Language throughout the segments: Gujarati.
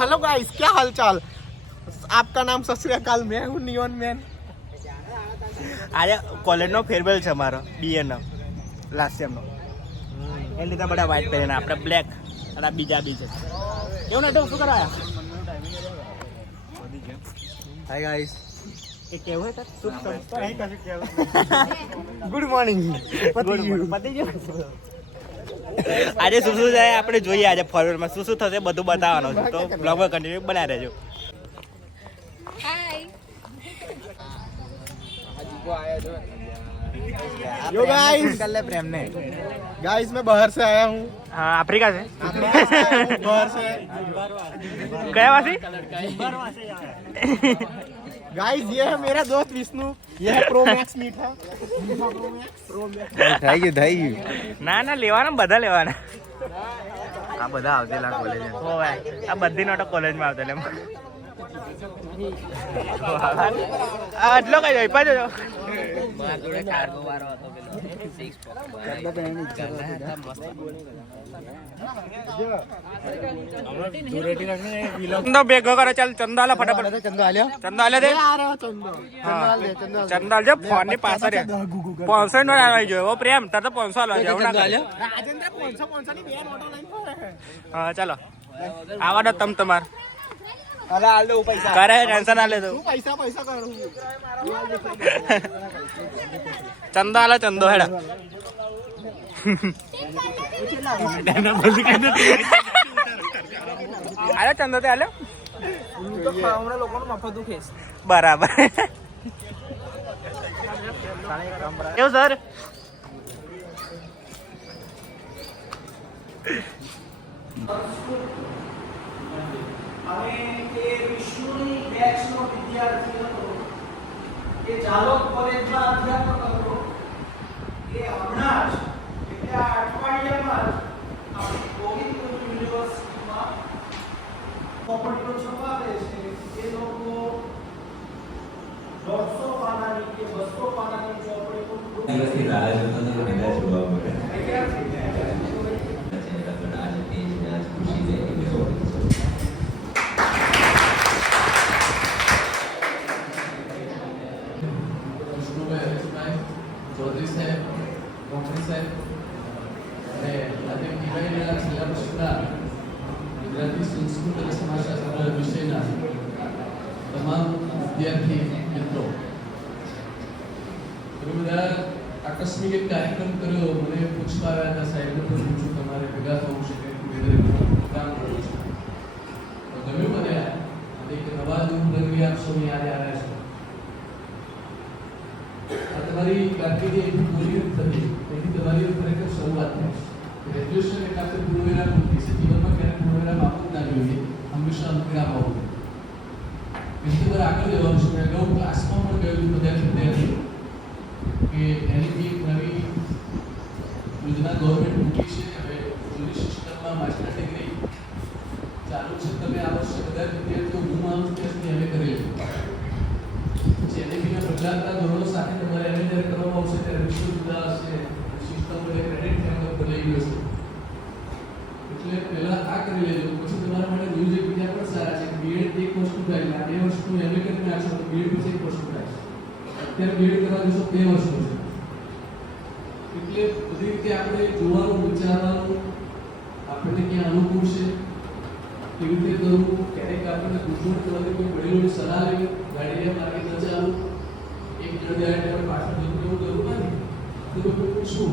हेलो गाइस, क्या हालचाल। आपका नाम सत श्री अकाल, मैं हूँ नियोन मैन। આજે કોલેજનો ફેરવેલ છે અમારો બીએનો લાસ્ટ યરનો એ લીધે બધા વ્હાઇટ પહેરીને આપણે બ્લેક અને બીજા બી છે એવું નથી શું કરાયા हाय गाइस, એ કેવું હે શું गुड मॉर्निंग। પતી ગયું આજે શું શું જાય આપણે જોઈએ આજે ફોરવેલમાં શું શું થશે બધું બતાવવાનું છે તો બ્લોગમાં કન્ટિન્યુ બનાવી રહેજો यो गाइस, कर ले प्रेम ने गाइस मैं बाहर से आया हूँ। हाँ अफ्रीका से बाहर से गया वासी गाइस, ये है मेरा दोस्त विष्णु, ये है प्रो मैक्स मीठा। થઈ ગયું ના ના લેવાના બધા લેવાના આ બધા આવતેલા કોલેજ હોય આ બધી નોટો કોલેજમાં આવતેલા આટલો કઈ જાય પાછો ભેગો કરે ચાલ ચંદા આલે ફટાફટ ચંદા આલે દે ચંદા આલે ફોન ની પાછળ 500 નો આવી ગયો ઓ પ્રેમ તાર તો 500 આલવા જાવ ના राजेंद्र 500 ની બે નોટો લઈને ફરે છે। હા ચાલો આવા દો તમ તમાર અરે આલ દે પૈસા કરે ટેન્શન ના લે તો તું પૈસા પૈસા કરું ચંદા આલે ચંદો હેડા આલે ચંદો તે આલે તો ખાવણા લોકોનો મફત દુખે છે। બરાબર એવું સર અને એ વિષ્ણુની બેચનો વિદ્યાર્થી હતો, એ જાલોદ કોલેજમાં અધ્યાપક હતો। એ હમણાં જ એટલે આ અઠવાડિયામાં જ આપણી ગોવિંદ યુનિવર્સિટીમાં ચોપડીઓ છપાવે છે। એ લોકો 150 પાનાની કે 200 પાનાની ચોપડીઓ દિવસથી રાહ જોતો તો પહેલા જોવા મળે चौधरी साहब कंपनी साहब અને આજે પીવાયના સિલેબસના ગુજરાતી સંસ્કૃત અને સમાજશાસ્ત્ર વિષયના તમામ વિદ્યાર્થી મિત્રો બધા આકસ્મિક એક કાર્યક્રમ કર્યો મને પૂછવા આવ્યા હતા સાહેબને પણ પૂછ્યું તમારે ભેગા થવું છે કે કામ કરવું છે તો ગમ્યું મને એક નવા દુર્ગવી આપ સૌ યાદ આવ્યા છે તમારી કારકિર્દી એટલી પૂરી થતી એથી તમારી ખરેખર શરૂઆત થઈ ગ્રેજ્યુએશન એટલે આપણે પૂર્વવેરા પૂરી છે જીવનમાં ક્યારેક પૂર્વવેરા આપવું જ ના જોઈએ હંમેશા અંતરા હોવું એથી તમારે આગળ જવાનું છે મેં અગાઉ ક્લાસમાં પણ ગયેલું વિદ્યાર્થી કે એની બી નવી યોજના ગવર્મેન્ટ મૂકી છે હવે જૂની સિસ્ટમમાં માસ્ટર ડિગ્રી ચાલુ છે તમે આ વર્ષે બધા વિદ્યાર્થીઓ હું માનું ત્યાં સુધી હવે કરેલી જેને બદલાતા ધોરણો સાથે તમારે એને જ્યારે કરવામાં આવશે ત્યારે વિષય જુદા હશે સિસ્ટમ વડે ક્રેડિટ ફ્રેમવર્ક બદલાઈ ગયો છે એટલે પહેલા આ કરી લેજો પછી તમારા માટે ન્યૂઝ એક બીજા પણ સારા છે બીએડ એક વસ્તુ થાય આ 2 વર્ષનું એમએ કરીને નાખશો તો બીએડ પછી એક વસ્તુ થાય અત્યારે બીએડ કરવા જશો 2 વર્ષનું છે એટલે બધી રીતે આપણે જોવાનું વિચારવાનું આપણને ક્યાં અનુકૂળ છે કેવી રીતે કરવું ક્યારેક આપણને ગુજવણ કરવાની કોઈ વડીલોની સલાહ લેવી ગાડીના માર્ગે ન ચાલવું એક જગ્યાએ પાછળ જતું એવું કરવું નથી તો શું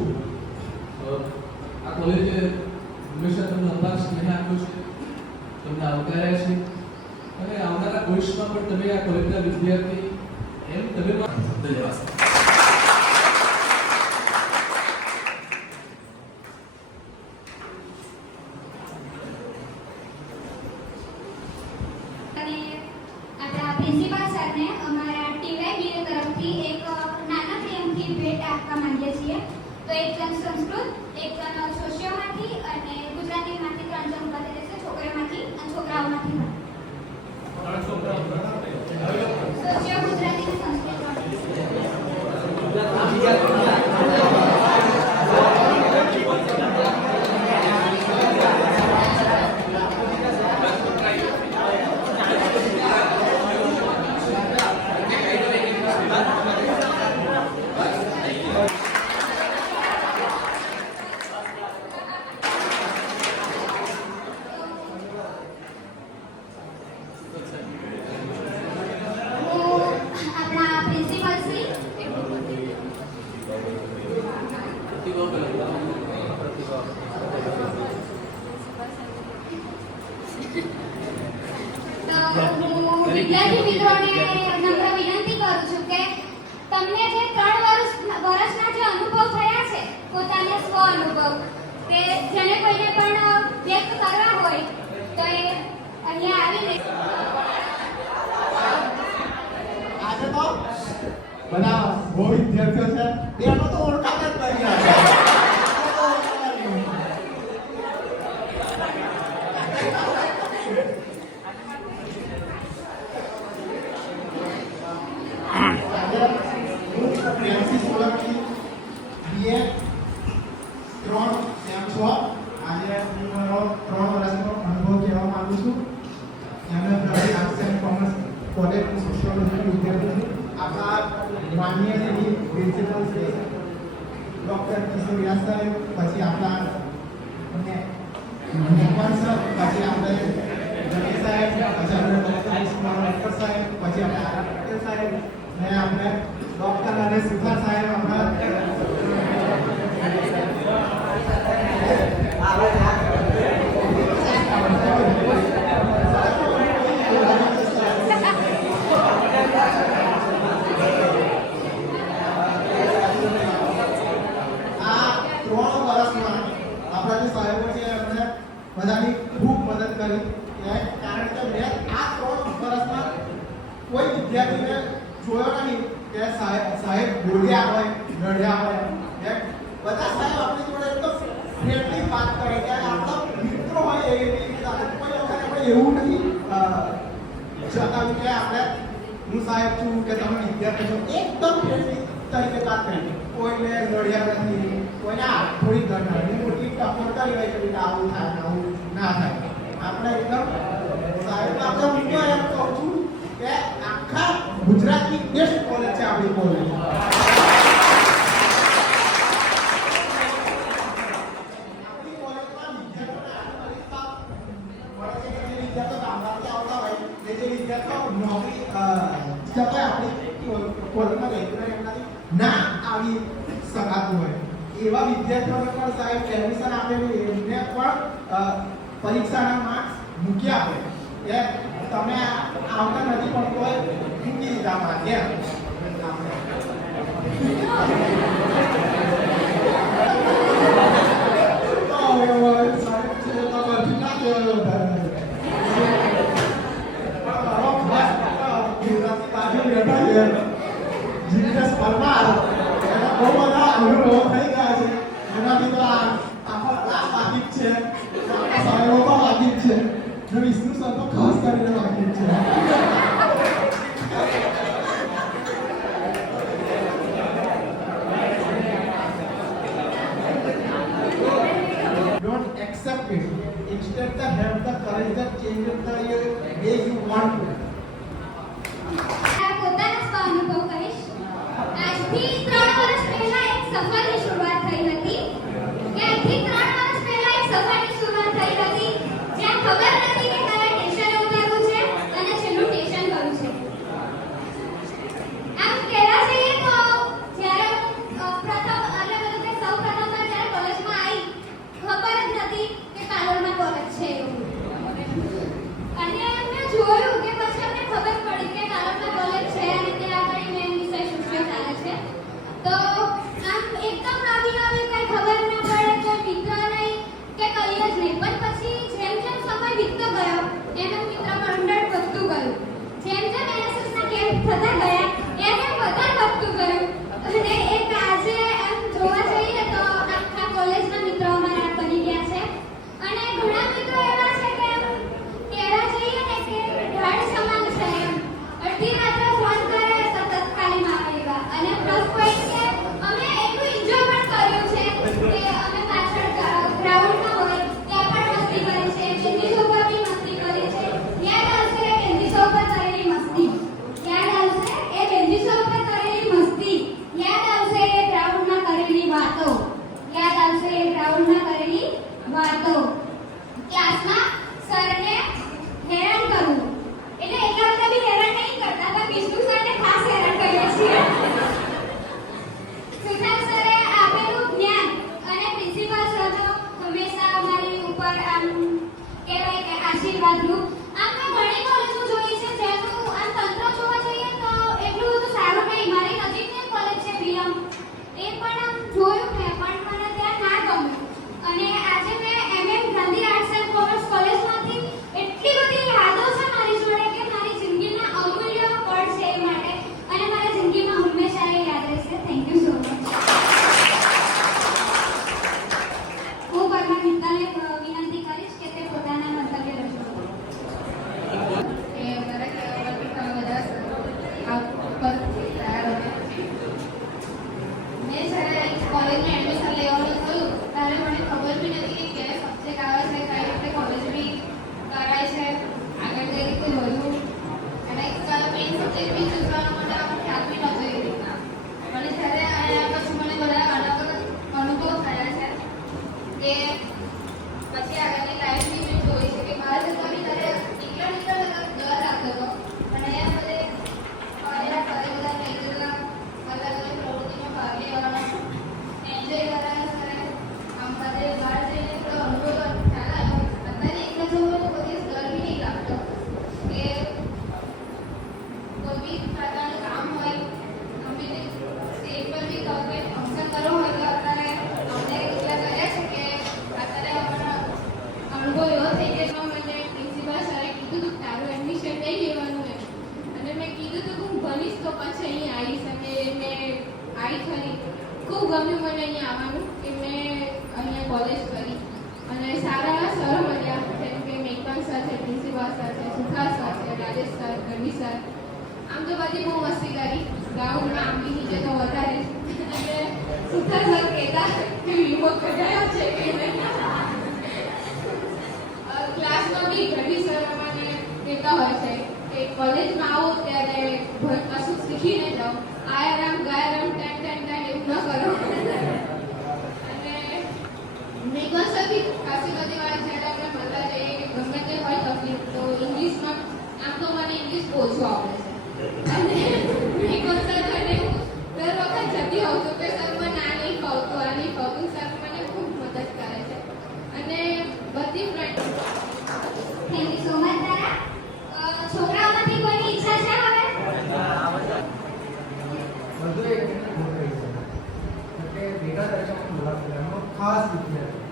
આ કોલેજે હંમેશા તમને અપાર સ્નેહ આપ્યો છે તમને આવકાર્યા છે અને આવનારા ભવિષ્યમાં પણ તમે આ કોલેજના વિદ્યાર્થી એમ તમે ધન્યવાદ પ્રિન્સિપાલ સરને અમારા ટીવાય તરફથી એક નાના પ્રેમથી ભેટ આપવા માંગીએ છીએ તો એક જણ સંસ્કૃત એક જણ સોશિયોમાંથી અને ગુજરાતીમાંથી 3 જણ ઉભા થઈ રહેશે છોકરીઓમાંથી અને છોકરાઓમાંથી સોશિયો ગુજરાતી અને સંસ્કૃત આપણા પ્રિન્સિપલ શ્રી તો હું વિદ્યાર્થી મિત્રોને નમ્ર વિનંતી કરું છું કે તમને જે 3 વર્ષના જે અનુભવ થયા છે પોતાના સ્વ અનુભવ તે જેને કોઈને પણ વ્યક્ત કરવા હોય તો એ અહીંયા આવીને આજે તો બધા બહુ વિદ્યાર્થીઓ છે એનો તો ઓળખાણ જ નહીં આવે. ફ્રેન્સિસ સોલંકી BA 3 સેમ 6. આજે હું મારો 3 વર્ષનો અનુભવ કહેવા માંગુ છું. એમને પ્રવીણ આર્ટ્સ એન્ડ કોમર્સ કોલેજની સોશિયોલોજીનો વિદ્યાર્થી છું. આપણા માનનીય શ્રી પ્રિન્સિપલ શ્રી ડૉક્ટર કિશોર વ્યાસ સાહેબ, પછી આપણા મેહમાન સર, પછી આપણે ગણેશ સાહેબ, પછી આપણે ડૉક્ટર વિષ્ણુ સાહેબ, પછી આપણે આર પટેલ સાહેબ ને આપણે ડૉક્ટર અને સુથાર સાહેબ આપણા બધાની ખૂબ મદદ કરી. કારણ કે મેં આ 3 વર્ષમાં કોઈ વિદ્યાર્થીને જોયો નહીં કે સાહેબ બોલ્યા હોય, લડ્યા હોય. બધા સાહેબ આપણી જોડે એકદમ ફ્રેન્ડલી વાત કરે કે આપણા મિત્રો હોય એવી રીતે. કોઈ વખત આપણે એવું નથી જતાવ્યું કે આપણે હું સાહેબ છું કે તમે વિદ્યાર્થી છો. એકદમ ફ્રેન્ડલી તરીકે વાત કરી. કોઈને લડ્યા નથી, કોઈને થોડી ઘણી મોટી ટકોર કરી હોય કે આવું થાય આવું ના થાય. આપણે એકદમ સાહેબ આપણે હું એમ કહું છું કે આખા ગુજરાતની બેસ્ટ કોલેજ છે આપણી કોલેજ. આપણી કોલેજમાં વિદ્યાર્થીઓને ગામડાથી આવતા હોય જે વિદ્યાર્થીઓ નોકરી છતાંય આપણી કોલેજમાં રેગ્યુલર એમનાથી ના આવી શકાતું હોય એવા વિદ્યાર્થીઓને પણ સાહેબ એડમિશન આપેલું. એમને પણ પરીક્ષાના માર્ક્સ મૂક્યા હોય કે તમે આવતા નથી પણ કોઈ મૂકી દીધા માર્ક એમ. જીગ્નેશ પરમાર એના બહુ બધા અનુભવો થઈ ગયા છે. એનાથી તો આખો ક્લાસ વાકેફ છે, સાહેબો તો વાકેફ છે, ને વિષ્ણુ સર તો ખાસ કરીને વાકેફ છે. Don't accept it. Instead, have the courage to change it the way you want to. પોતાનો સ્વ અનુભવ કહીશ. આજથી 3 વર્ષ પહેલા એક સફરની શરૂઆત થઈ હતી. કે આજથી 3 વર્ષ પહેલા એક સફરની શરૂઆત થઈ હતી જ્યાં ખબર નથી કે કયા સ્ટેશને ઉતરવું છે અને છેલ્લું સ્ટેશન કયું છે. આમ કહેવા જઈએ તો જ્યારે પ્રથમ એટલે સૌપ્રથમ જ્યારે કોલેજમાં આવી ખબર જ નથી કે કાલોલમાં કોલેજ છે એવું. અને મેં જોયું કે પછી અમને ખબર પડી કે કાલોલમાં કોલેજ છે અને ત્યાં આગળ મેં વિષય સોશિયો ચાલે છે. તો આમ એકદમ નવી કઈ ખબર ન પડે, કોઈ મિત્ર નહીં કે કઈ જ નહીં. પણ પછી જેમ જેમ સમય વીતતો ગયો એમ એમ મિત્ર મંડળ વધતું ગયું. જેમ જેમ એનએસએસના કેમ્પ થતા ગયા એમ એમ વધારે વધતું ગયું. અને એક આજે એમ જોવા જઈએ તો આખા કોલેજના મિત્રો અમારા બની ગયા છે. અને ઘણા મિત્રો એવા છે કે એમ કહેવા જઈએ ને કે ઢાળ સમાન છે એમ. અડધી રાત્રે ફોન કરે તો તત્કાલીમાં આવેલા. અને પ્લસ પોઈન્ટ કે અમે એટલું એન્જોય પણ કર્યું છે કે અમે પાછળ ગ્રાઉન્ડમાં હોય ત્યાં પણ મસ્તી કરી છે, કેન્ડીસો પર બી મસ્તી કરી છે. યાદ આવશે કેન્ડીસો પર કરેલી મસ્તી? યાદ આવશે? એ લીધું. આમ મેં ઘણી કોલેજો જોઈ છે જેનું આમ તંત્ર જોવા જઈએ તો એટલું બધું સારું નહીં. મારી નજીકની કોલેજ છે વિરમ, એ પણ આમ જોયું મેં પણ મને ત્યાં ના ગમ્યું. અને આજે મેં MM Gandhi arts and commerce કોલેજમાંથી એટલી બધી યાદો છે મારી જોડે કે મારી જિંદગીના અમૂલ્ય પળ છે એ માટે, અને મારી જિંદગીમાં હંમેશા એ યાદ રહેશે. Thank you so much. હું પરમાર મિત્તાને વિનંતી કરીશ કે તે પોતાના મંતવ્ય રજૂ કરે. કે મારા કહેવાથી તમે બધા આ પર તૈયાર હો. મેં જ્યારે કોલેજમાં એડમિશન લેવાનું થયું ત્યારે મને ખબર બી નથી કે કયા સબ્જેક્ટ આવે છે, કઈ રીતે કોલેજ બી કરાય છે, આગળ કઈ રીતે વધવું, અને કયા મેઇન સબ્જેક્ટ બી ચૂઝ કરવાનો મને આમ ખ્યાલ બી નહોતો એવી રીતના. મને જ્યારે આવ્યા પછી મને બધા અલગ અનુભવ થયા છે કે પછી આગળની લાઈફની મેં જોઈ છે કે બહાર જતા બી ત્યારે નીકળ્યા ડર લાગતો હતો. અને અહીંયા બધે બધા નેચરના અલગ અલગ પ્રવૃત્તિમાં ભાગ લેવાનો, એન્જોય કરવાનો છે. આમ બધે બહાર જઈને થોડો અનુભવ ખ્યાલ આવ્યો. અત્યારે એકલા જવું તો બધી ડર બી નહીં લાગતો કે કોઈ બી પ્રકારનું કામ હોય, ગમે તે સ્ટેજ પર બી કોઈ ફંક્શન કરવું હોય તો અત્યારે અમને એટલા કર્યા છે કે અત્યારે અમારો અનુભવ એવો થઈ ગયો. મને પ્રિન્સિપલ સરે કીધું હતું તારું એડમિશન લઈ લેવાનું એમ, અને મેં કીધું હતું કે હું ભણીશ તો પછી અહીં આવીશ, અને મેં આવી ખરી. ખૂબ ગમ્યું મને અહીંયા આવવાનું કે મેં અહીંયા કોલેજ કરી, અને સારા સર મળ્યા જેમ કે મેકવાન સર છે, પ્રિન્સિપલ સર છે, સુથાર સર છે, રાજેશ સર, ગરવી સર. આમ તો બધી બહુ મસ્તી કરી ગાઉનમાં, આંબી નીચે તો વધારે. અને સુથાર સર કહેતા કે વિમો કઢાયો છે કે નહીં. ક્લાસમાં બી ઘણી સર અમને કહેતા હોય છે કે કોલેજમાં આવો ત્યારે કશું શીખીને જાઓ, આયારામ ગાયારામ ટેન ટેન ટેન એવું ન કરો. અને મેઘન સર બી ખાસી બધી વાર જ્યારે આપણે મળવા જઈએ કે ગમે તે હોય તકલીફ તો ઇંગ્લિશમાં, આમ તો મને ઇંગ્લિશ ઓછું આવડે છે, અને મેઘન સર અને હું દર વખત જતી હોઉં છું કે સર મને આ નહીં ફાવતું, આ નહીં ફાવતું. સર મને ખૂબ મદદ કરે છે. અને બધી friend thank you so much. તારા છોકરાઓમાંથી કોઈની ઈચ્છા છે હવે? બધું એક મોટી છે કે ભેગા દર્શક મુલાકાતનો ખાસ વિદ્યાર્થી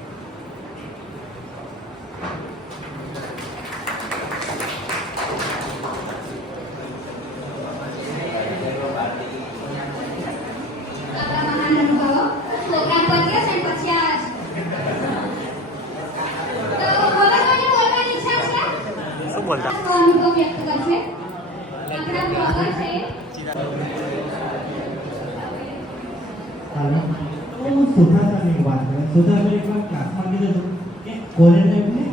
આપણા મહાન અનુભવો પ્રોગ્રામ પત્યા છે અને પછી આ તો હવે કોઈને બોલવાની ઈચ્છા છે? શું બોલતા? અનુભવ વ્યક્ત કરશે આપણા બ્લોગર છે. હું સુધાસરની વાત કરું. સુધાસર એકવાર ક્લાસમાં કીધું હતું કે કોલેજ લાઈફને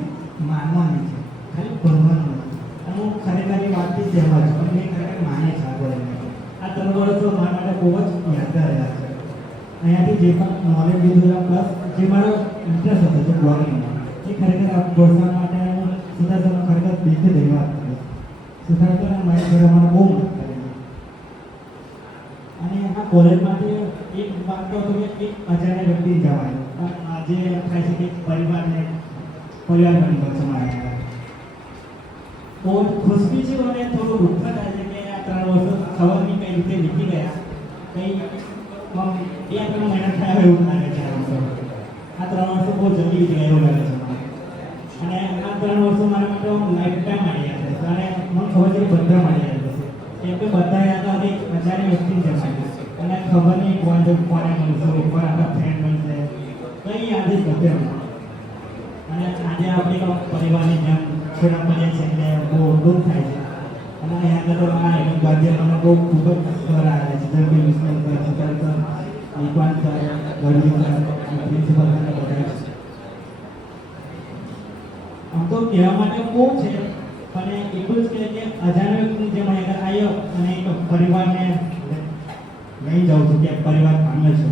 માનવાની છે, ખાલી ભણવાનું નથી. અને હું ખરેખર એ વાતથી સહેમત છું, અને મેં ખરેખર માને છે આ કોલેજ લાઈફ. આ 3 વર્ષો મારા માટે બહુ જ યાદગાર રહ્યા છે. અહીંયાથી જે પણ નોલેજ લીધું પ્લસ જે મારો ઇન્ટરેસ્ટ હતો જે બ્લોગિંગમાં, એ ખરેખર પ્રોત્સાહન માટે હું સુધાસરનો ખરેખર દિલથી ધન્યવાદ કરું. સુધાસર મારી ઘરે મને બહુ મદદ કરી. અને આ કોલેજમાંથી એક વાત તો હતો કે એક અજાણ્યા વ્યક્તિ જવાય, પણ આજે થાય છે કે પરિવાર બની ગયો છે મારા માટે. બહુ ખુશ બી છે અને થોડું દુઃખ થાય છે કે આ 3 વર્ષો ખબર નહીં કઈ રીતે વીતી ગયા. કંઈ 2-3 મહિના થયા એવું લાગે છે. આ 3 વર્ષો બહુ જલ્દી વીતી ગયા એવું લાગે છે મને. અને આ 3 વર્ષો મારા માટે લાઈફ ટાઈમ મળી ગયા છે, અને મને ખબર છે કે બધા મળી ગયા છે. કેમ કે બધા હતા એક અજાણ્યા વ્યક્તિ જમાય, અને ખબર નહીં કોને મળશું, કોઈ આપણા ફ્રેન્ડ બનશે, કંઈ યાદ જ નથી અમને. અને આજે આપણે પરિવારની જેમ છોડા પડીએ છીએ એટલે બહુ દુઃખ થાય છે. અને અહીંયા તો આ ગાંધી મને બહુ ખૂબ જ સર આવે છે, જેમ કે Vishnu sir, Sutar sir, Nikvan sir, Gadhvi sir, principal sir બધા છે. આમ તો કહેવા માટે બહુ છે, પણ એટલું જ કે અજાણ્યા વ્યક્તિની જેમ અહીંયા આવ્યો અને એક પરિવારને લઈ જાઉં છું કે પરિવાર પામે છે.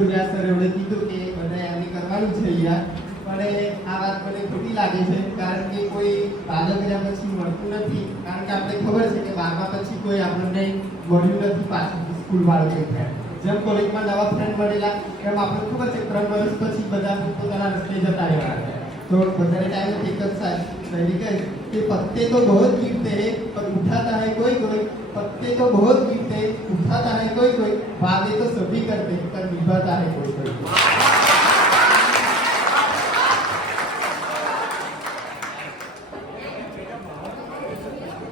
કિશોર વ્યાસ સરે એમણે કીધું કે બધા એમને કરવાનું છે યાર, પણ આ વાત મને ખોટી લાગે છે, કારણ કે કોઈ ભાગા કર્યા પછી મળતું નથી. કારણ કે આપણે ખબર છે કે 12મા પછી કોઈ આપણને મળ્યું નથી પાછું સ્કૂલ વાળો કે ફ્રેન્ડ. જેમ કોલેજમાં નવા ફ્રેન્ડ મળેલા એમ આપણે ખબર છે 3 વર્ષ પછી બધા પોતાના રસ્તે જતા રહેવાના. तो बताने टाइम में दिक्कत सा सही है कि पत्ते तो बहुत गिरते हैं पर उठाता है कोई कोई, पत्ते तो बहुत गिरते हैं उठाता है कोई कोई, वादे तो सभी करते हैं पर निभाता है कोई कोई.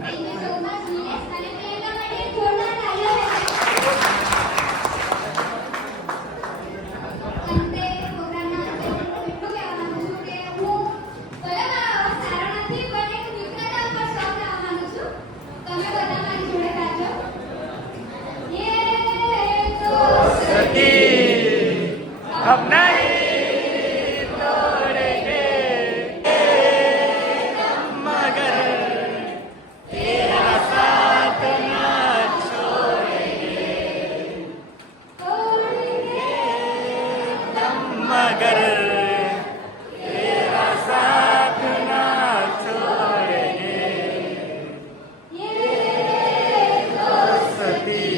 Thank you so much, Nilesh. અને પ્રેરણા માટે જોરદાર તાળીઓ અંતે પ્રોગ્રામના અંતે હું એટલું કહેવા માંગુ છું કે હું ભલે મારો અવાજ સારો નથી પણ એક મિત્રતા ઉપર સ્ટોપ લાવવા માંગુ છું. તમે બધા મારી જોડે ગાજો. યે દોસ્તી अपना मगर तेरा साथ ना छोड़ेंगे, યે दोस्ती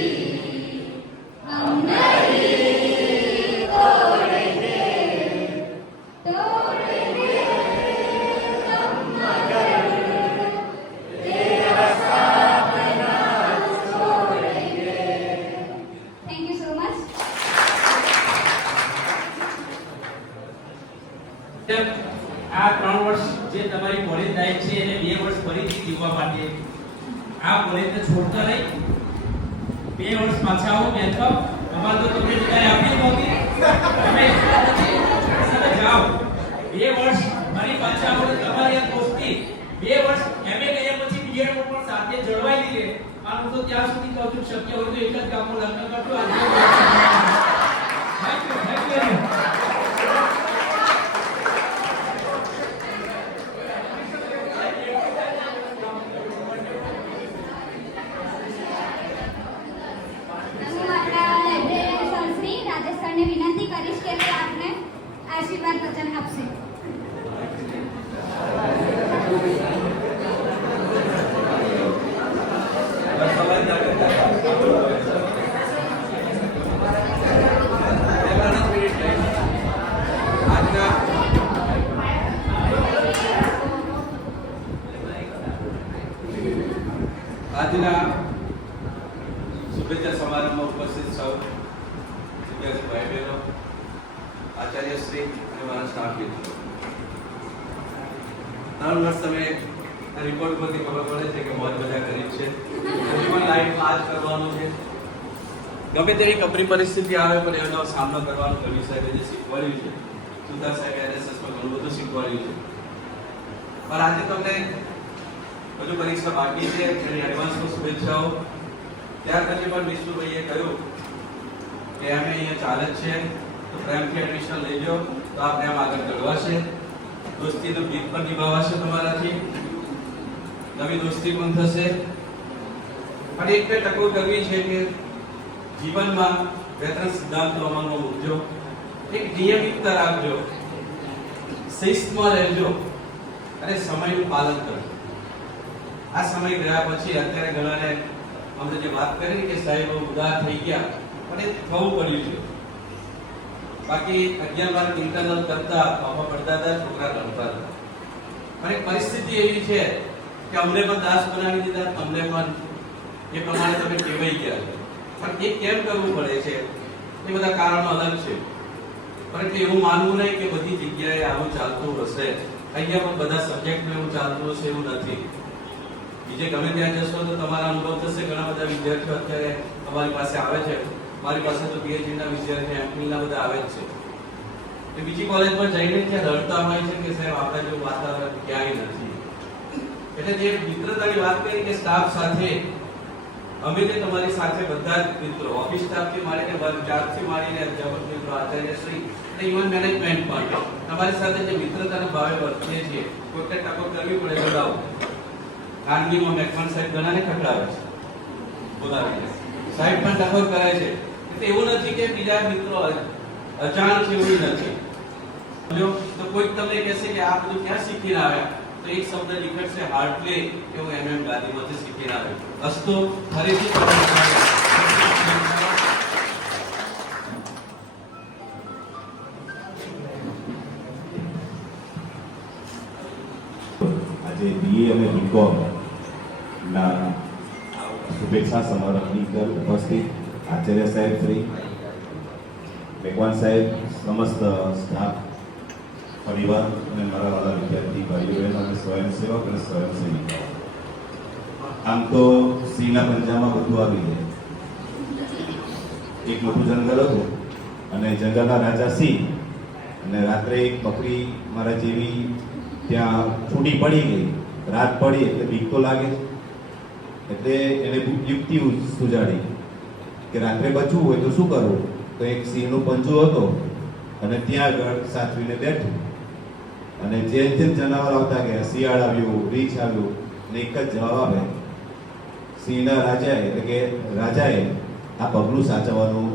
हम नहीं तोड़ेंगे तोड़ेंगे हम मगर तेरा साथ ना छोड़ेंगे. Thank you so much. આ 3 વર્ષ જે તમારી કોલેજ લાઈફ છે એને 2 વર્ષ ફરીથી જીવવા માટે આ કોલેજને છોડતા નહીં. 2 વર્ષ પાછા આવો બેઠો અમારે તો તમને વિદાય આપી નહોતી, તમે સાથે જાઓ. 2 વર્ષ મારી પાછા આવો તો તમારી આ દોસ્તી 2 વર્ષ એમએ કર્યા પછી બીએડ માં પણ સાથે જળવાઈ રહે. આ હું તો ત્યાં સુધી કહું છું શક્ય હોય તો એક જ ગામમાં લગ્ન કરજો. Thank you. હું આપણા લાઇબ્રેરિયન સર શ્રી રાજેશ સરને વિનંતી કરીશ કે તે આપને આશીર્વાદ વચન આપશે. આજના શુભેચ્છા સમારંભમાં ઉપસ્થિત સૌ વિદ્યાર્થી ભાઈ બહેનો, આચાર્યશ્રી અને મારા સ્ટાફ મિત્રો, 3 વર્ષ તમે રિપોર્ટ પરથી ખબર પડે છે કે મોજ મજા કરી છે. જીવન લાઈફમાં આ જ કરવાનું છે. ગમે તેવી કપરી પરિસ્થિતિ આવે પણ એનો સામનો કરવાનો કવિ સાહેબે જે શીખવાડ્યું છે, સુધા સાહેબ એનએસએસમાં ઘણું બધું શીખવાડ્યું છે. પણ આજે તમને હજુ પરીક્ષા બાકી છે, એની એડવાન્સમાં શુભેચ્છાઓ. ત્યાર પછી પણ વિષ્ણુભાઈએ કહ્યું કે અમે અહીંયા ચાલે જ છે તો પ્રેમથી એડમિશન લેજો તો આપણે આમ આગળ ચડવાશે. દોસ્તીનું ગીત પણ નિભાવાશે તમારાથી, નવી દોસ્તી પણ થશે. અને એક બે ટકો કરવી છે કે જીવનમાં 2-3 સિદ્ધાંતો અમલમાં મૂકજો, એક નિયમિતતા રાખજો, શિસ્તમાં રહેજો અને સમયનું પાલન કરજો. આ સમય ગયા પછી અત્યારે ઘણાને અમને જે વાત કરી કે સાહેબ ઉદાર થઈ ગયા, પણ એ થવું પડ્યું છે. બાકી 11 ઇન્ટરનલ કરતા બાપા પડતા હતા, છોકરા રમતા હતા. પણ એક પરિસ્થિતિ એવી છે કે અમને પણ દાસ બનાવી દીધા, અમને પણ એ પ્રમાણે તમે ટેવાઈ ગયા છો. પણ એ કેમ કરવું પડે છે એ બધા કારણો અલગ છે. પરંતુ એવું માનવું નહીં કે બધી જગ્યાએ આવું ચાલતું હશે, અહીંયા પણ બધા સબ્જેક્ટમાં એવું ચાલતું હશે એવું નથી. બીજે ગમે ત્યાં જશો તો તમારા અનુભવ થશે. ઘણા બધા વિદ્યાર્થીઓ અત્યારે અમારી પાસે આવે છે, મારી પાસે તો પીએચડી ના વિદ્યાર્થીઓ એમફિલ ના બધા આવે જ છે. એ બીજી કોલેજમાં જઈને ત્યાં રડતા હોય છે કે સાહેબ આપણા જેવું વાતાવરણ ક્યાંય નથી. એટલે જે મિત્રતાની વાત કરી કે સ્ટાફ સાથે અમે જે તમારી સાથે બધા જ મિત્રો, ઓફિસ સ્ટાફથી માંડીને વર્ગ ચાર્જથી માંડીને અધ્યાપક મિત્રો, આચાર્યશ્રી અને ઇવન મેનેજમેન્ટ પણ તમારી સાથે જે મિત્રતાના ભાવે વર્તીએ છીએ, કોઈ ટકો કરવી પડે બોલાવો. ખાનગીમાં મેકમન સાહેબ ઘણાને ખકડાવે છે, બોલાવીને સાહેબ પણ ટકોર કરે છે. એટલે એવું નથી કે બીજા મિત્રો અજાણ છે એવું નથી. જો તો કોઈક તમને કહેશે કે આ બધું ક્યાં શીખીને આવ્યા, તો એક શબ્દ નીકળશે હાર્ડ પ્લે, એવું MM ગાંધીમાંથી શીખીને આવ્યું. અસ્તો ફરીથી આજે BA અને BCom ના શુભેચ્છા સમારોહની અંદર ઉપસ્થિત આચાર્ય સાહેબ શ્રી, મેઘવાન સાહેબ, સમસ્ત સ્ટાફ, પરિવાર અને મારા વાલા વિદ્યાર્થી ભાઈઓ બહેનો અને સ્વયંસેવક અને સ્વયંસેવિકાઓ. આમ તો સિંહના પંજામાં બધું આવી જાય. એક મોટું જંગલ હતું અને જંગલના રાજા સિંહ, અને રાત્રે એક બકરી મારા જેવી ત્યાં છૂટી પડી ગઈ. રાત પડી એટલે બીક તો લાગે, એટલે એને યુક્તિ સુજાડી કે રાત્રે બચવું હોય તો શું કરવું. તો એક સિંહનું પંજું હતો અને ત્યાં આગળ સાચવીને બેઠું, અને જેમ જેમ જનાવર આવતા ગયા, શિયાળ આવ્યું, રીંછ આવ્યું, અને એક જ જવાબ આવે, સિંહના રાજાએ એટલે કે રાજાએ આ પગલું સાચવવાનું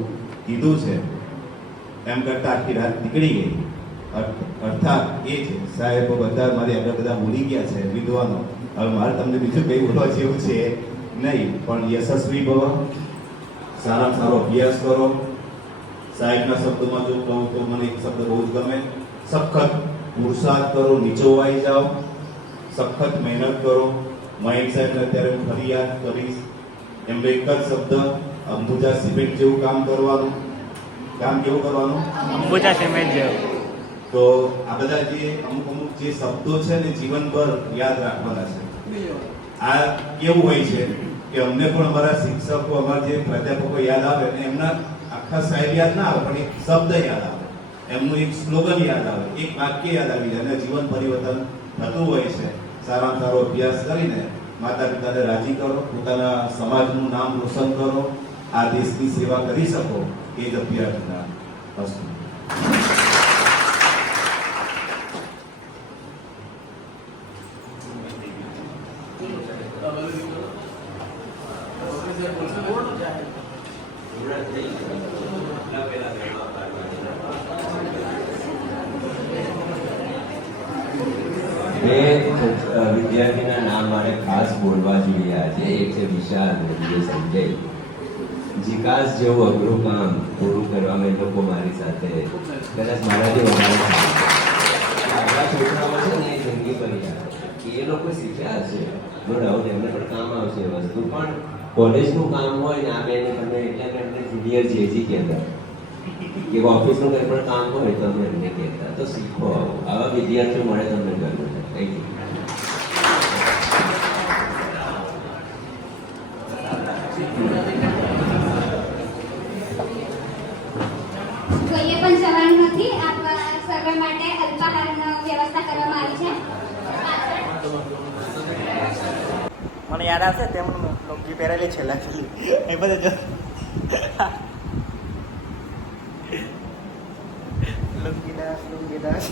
કીધું છે. એમ કરતા આખી રાત નીકળી ગઈ. અર્થાત એ છે સાહેબ બધા મારી આગળ બધા ભૂલી ગયા છે વિદ્વાનો. હવે મારે તમને બીજું કંઈ બોલવા જેવું છે નહીં, પણ યશસ્વી ભવ, સારામાં સારો અભ્યાસ કરો. સાહેબના શબ્દોમાં જો કહું તો મને એક શબ્દ બહુ જ ગમે, સખત પુરુષાર્થ કરો, નીચોવાઈ જાઓ, સખત મહેનત કરો. મહેશ સાહેબને અત્યારે હું ફરી યાદ કરીશ, એમનો એક જ શબ્દ, અંબુજા સિમેન્ટ જેવું કામ કરવાનું. કામ કેવું કરવાનું? અંબુજા સિમેન્ટ જેવું. તો આ બધા જે અમુક અમુક જે શબ્દો છે ને જીવનભર યાદ રાખવાના છે. આ કેવું હોય છે કે અમને પણ અમારા શિક્ષકો, અમારા જે પ્રાધ્યાપકો યાદ આવે ને એમના આખા સાહેબ યાદ ના આવે, પણ એક શબ્દ યાદ આવે, એમનું એક સ્લોગન યાદ આવે, એક વાક્ય યાદ આવી જાય, અને જીવન પરિવર્તન થતું હોય છે. સારામાં સારો અભ્યાસ કરીને માતા પિતાને રાજી કરો, પોતાના સમાજનું નામ રોશન કરો, આ દેશની સેવા કરી શકો, એ જ અભ્યર્થના વસ્તુ. બે વિદ્યાર્થીના નામ મારે ખાસ બોલવા જોઈએ આજે. એક છે વિશાલ અને બીજો સંજય. જીકાસ જેવું અઘરું કામ પૂરું કરવામાં એ લોકો મારી સાથે કદાચ મારાથી વધારે આપણા છોકરાઓ છે ને એ જિંદગી પર એ લોકો શીખ્યા હશે, નો ડાઉટ એમને પણ કામ આવશે એ વસ્તુ, પણ કોલેજનું કામ હોય ને આ બેને તમે એટલે એમને જુનિયર જેજી કહેતા કે ઓફિસનું કંઈ પણ કામ હોય તો અમે એમને કહેતા. તો શીખો, આવા વિદ્યાર્થીઓ મળે તમને ગર્વ છે. Thank you. જોઈએ પણ જવાનું નથી. સર્વે માટે અલ્પાહારની વ્યવસ્થા કરવામાં આવી છે. મને યાદ આવશે તેમનું લોકી પહેરેલી છેલ્લા છેલ્લી એ બધું જો લુંગીદાસ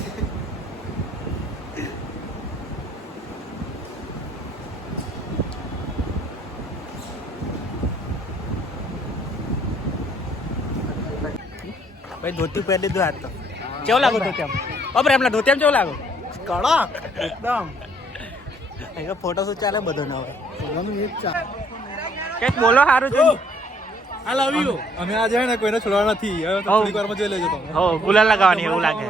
ભાઈ ધોતી પહેરી દીધું હાથ તો કેવું લાગુ ધોતી? બાપરે એમના ધોતી કેવું લાગુ? કડક એકદમ. ફોટો શૂટ ચાલે બધું ના હોય. કંઈક બોલો સારું છે. આ લાવ્યું અમે આજે ને કોઈને છોડવા નથી. હવે થોડીક વારમાં જોઈ લેજો તમે. હો ગુલાલ લગાવવાની એવું લાગે.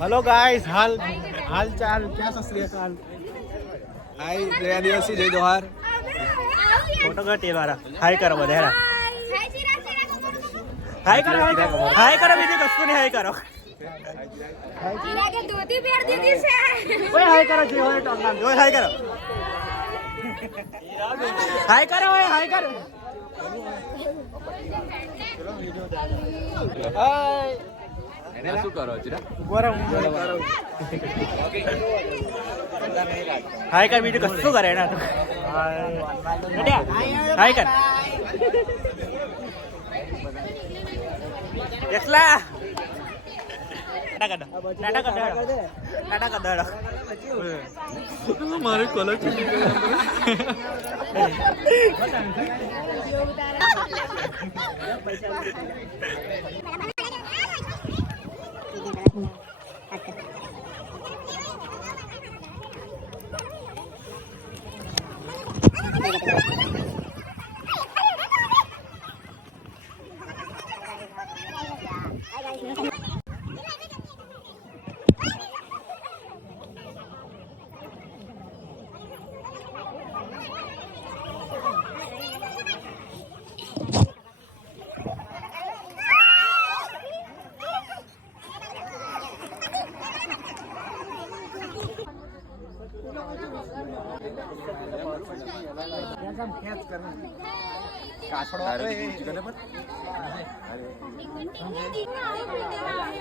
हेलो गाइस, हाल चाल क्या? सत श्री अकाल. हाय, जय आदिवासी, जय जोहार. फोटो का टेल वाला हाय करो बधेरा. हाय करो બીજું કશું નહીં. હાય કરો. ધોતી પહેર દીધી છે. ઓય હાય કરો જે હોય ટોંગા. ઓય હાય કરો. હાય કરો. ઓય હાય કરો. હાય. એને શું કરો છો? હાય કર બીજું કશું કરે એના તો. હાય કર. એકલા નાટક મારે કોલર છૂટી ગયો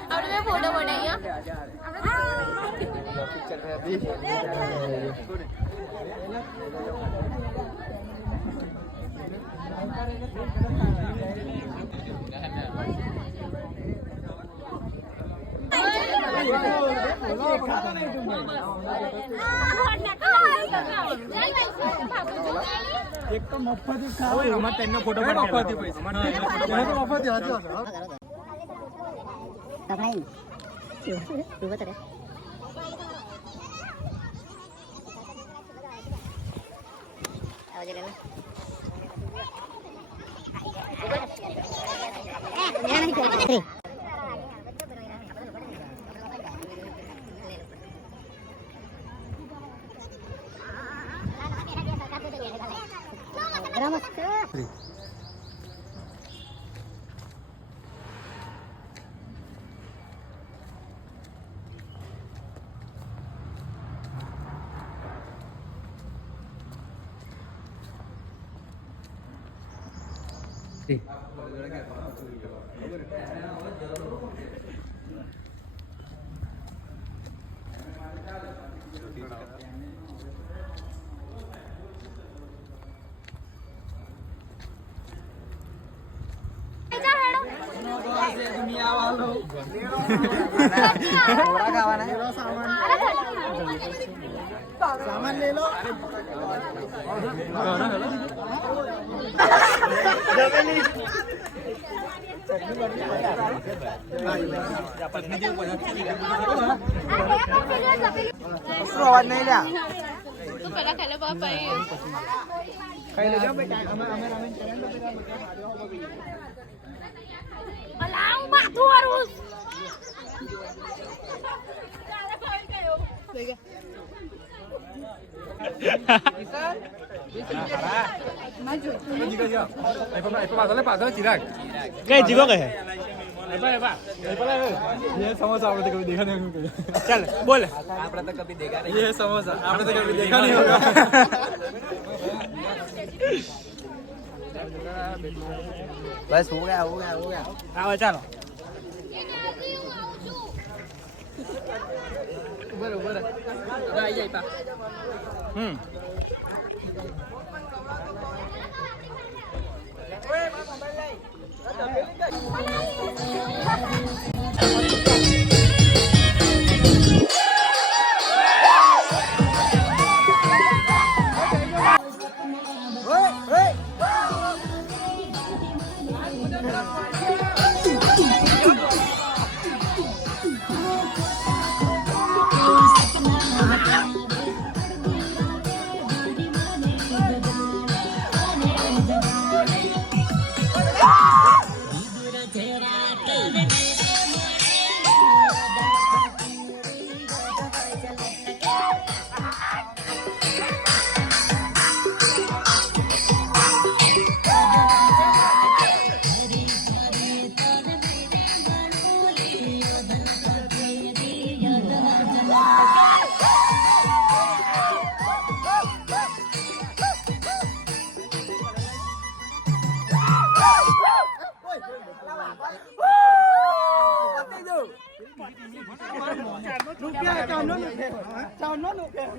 આપણે ફોટો બનાવીએ એક તો મફતી ખાવ અમાર તેનો ફોટો મફતી પૈસા મફતી હાજી सामान ले लो अवाज नहीं लिया तो पहला खेलो पापा खाई ले जाओ बेटा हमें चैनल पे अलाउ माथू वारुस कहीं जीगो गए ये समोसा आपने तो कभी देखा नहीं होगा चल बोल आपने तो कभी देखा नहीं ये समोसा आपने तो कभी देखा नहीं होगा बस हो गया आओ चलो बरोबर आई जाई पा રૂપિયા 54 રૂપિયા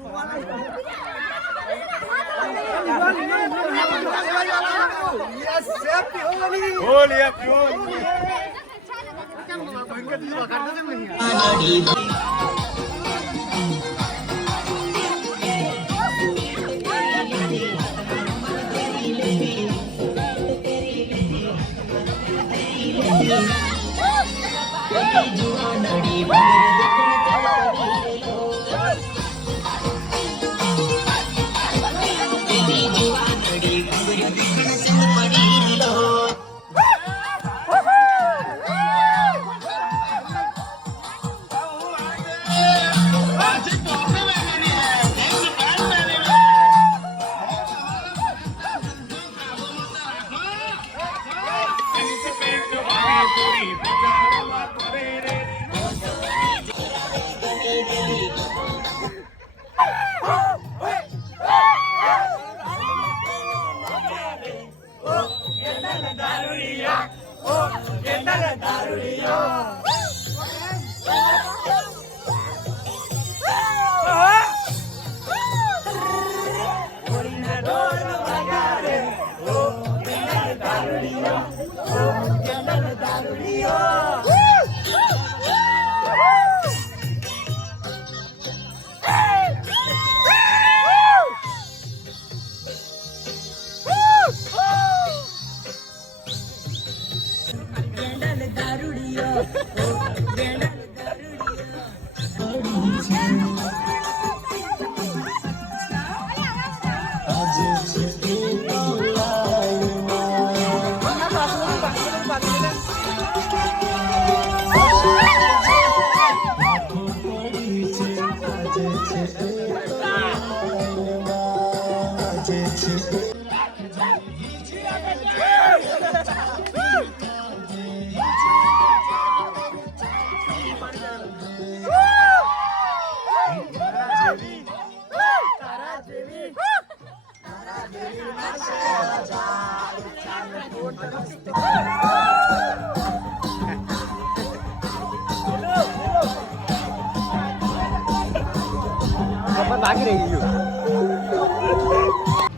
બાકી રહી ગયું.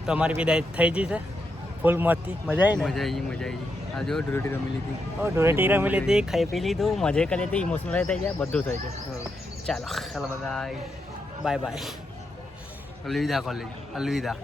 તમારી વિદાય થઈ ગઈ છે ફૂલ મસ્તી. મજા આવી ને? મજા આવી. આ જો ધૂળેટી રમી લીધી. ધૂળેટી રમી લીધી, ખાઈ પી લીધું, મજા કરી લીધી, ઇમોશનલ થઈ ગયા, બધું થઈ ગયું. ચાલો ચાલો બધા બાય બાય. અલવિદા કોલેજ, અલવિદા.